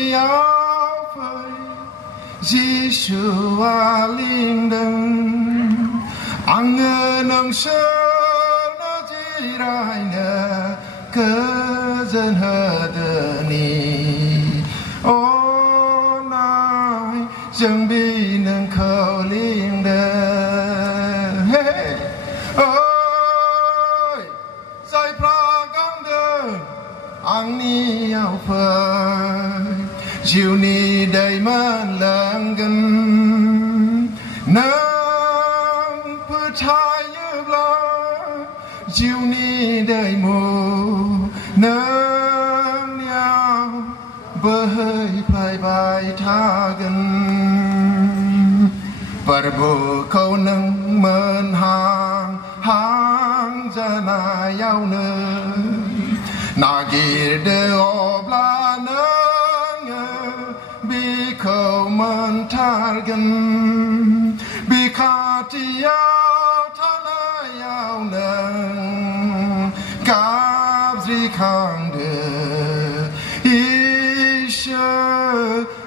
niao phơi Giêsu a linh đừng ang nang sơ na chi rai na cơ dân hờ đờ ni ô nai chẳng bi nang khâu linh đờ ơi sai pra cam đờ ang niao phơi chiều ni đầy man lang gần nang phơi thái như la chiều ni đầy mù nang nhau bơi bay bay tha gần bờ bờ câu nâng mơn hàng hàng ra na yau nơ na ghi de obla nơ bi câu mơn tha gần bi khát yau tha na yau nơ cáp gì khang de isha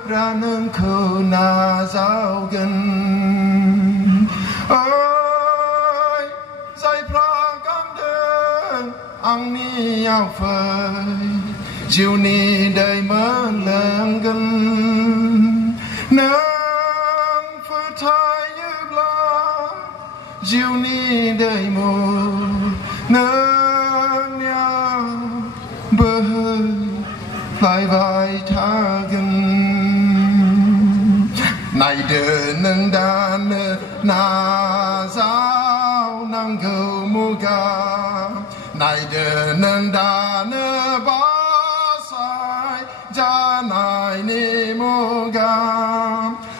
ra nâng câu na giao gần ơi say pra cam đơn ang niao phơi chiều ni đầy mơ lợn gần nắng phơi thái như la chiều ni đầy mù nắng nhau bơi vai vai tha gần này đời nâng đàn na giáo năng cầu mua ga này đời nâng đàn ba sai cha này ni mua ga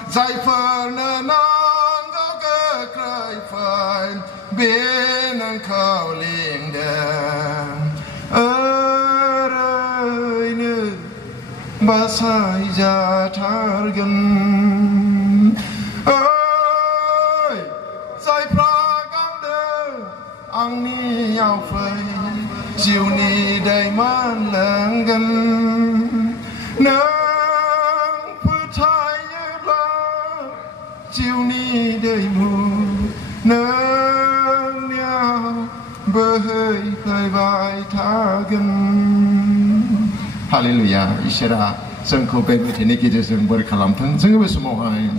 giải phơi nâng có cơ khơi phơi bên nâng khâu liền đàn ơi nữ ba sai ra thar gần ơi sai pra cam đơ ang niao phơi chiều ni đầy man lang gần nắng phơi thái như la chiều ni đầy mù nắng nhau bơi bay bay tha gần Hallelujah Isra sân khấu bên với thế này kia sân bờ khám thân sân với số một hai